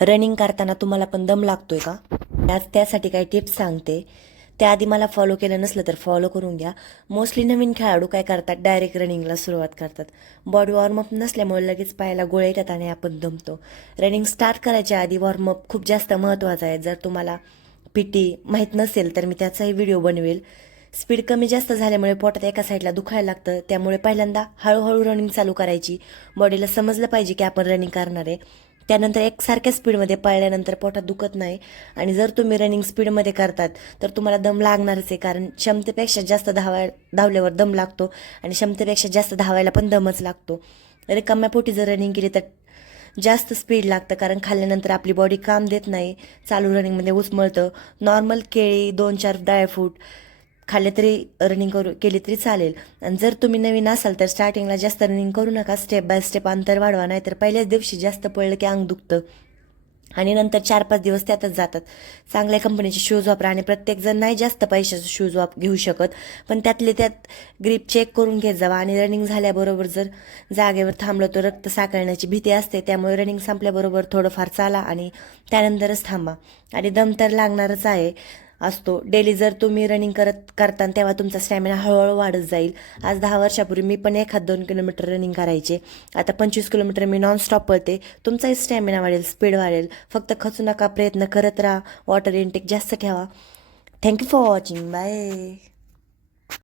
Running करताना तुम्हाला पण दम लागतोय का? आज त्यासाठी काही टिप्स सांगते. त्याआधी मला फॉलो केलं नसलं तर फॉलो करून घ्या. मोस्टली नवीन खेळाडू काय करतात, डायरेक्ट रनिंगला सुरुवात करतात. बॉडी वॉर्मअप नसल्यामुळे लगेच पायाला गोळे येतात आणि आपण दमतो. रनिंग स्टार्ट करायच्या आधी वॉर्मअप खूप जास्त महत्त्वाचा आहे. जर तुम्हाला पीटी माहीत नसेल तर मी त्याचाही व्हिडिओ बनवेल. स्पीड कमी जास्त झाल्यामुळे पोटात एका साईडला दुखायला लागतं. त्यामुळे पहिल्यांदा हळूहळू रनिंग चालू करायची. बॉडीला समजलं पाहिजे की आपण रनिंग करणार आहे. त्यानंतर एकसारख्या स्पीडमध्ये पळल्यानंतर पोटात दुखत नाही. आणि जर तुम्ही रनिंग स्पीडमध्ये करतात तर तुम्हाला दम लागणारच आहे, कारण क्षमतेपेक्षा जास्त धावल्यावर दम लागतो आणि क्षमतेपेक्षा जास्त धावायला पण दमच लागतो. रिकाम्या पोटी जर रनिंग केली तर जास्त स्पीड लागतं, कारण खाल्ल्यानंतर आपली बॉडी काम देत नाही, चालू रनिंगमध्ये उचमळतं. नॉर्मल केळी 2-4 ड्रायफ्रूट खाल्ले तरी रनिंग केली तरी चालेल. आणि जर तुम्ही नवीन असाल तर स्टार्टिंगला जास्त रनिंग करू नका. स्टेप बाय स्टेप अंतर वाढवा, नाही तर पहिल्याच दिवशी जास्त पळलं की अंग दुखतं आणि नंतर 4-5 दिवस त्यातच जातात. चांगल्या कंपनीचे शूज वापरा. आणि प्रत्येकजण नाही जास्त पैशाचे शूज घेऊ शकत, पण त्यातले त्यात ग्रीप चेक करून घेत जावा. आणि रनिंग झाल्याबरोबर जर जागेवर थांबलं तर रक्त साकळण्याची भीती असते, त्यामुळे रनिंग संपल्याबरोबर थोडंफार चाला आणि त्यानंतरच थांबा. आणि दम तर लागणारच असतो. डेली जर तुम्ही रनिंग करता तेव्हा तुमचा स्टॅमिना हळूहळू वाढत जाईल. आज 10 वर्षापूर्वी मी पण 1-2 किलोमीटर रनिंग करायचे. आता 25 किलोमीटर मी नॉनस्टॉप पळते. तुमचाही स्टॅमिना वाढेल, स्पीड वाढेल. फक्त खचू नका, प्रयत्न करत राहा, वॉटर इनटेक जास्त ठेवा. Thank you for watching. बाय.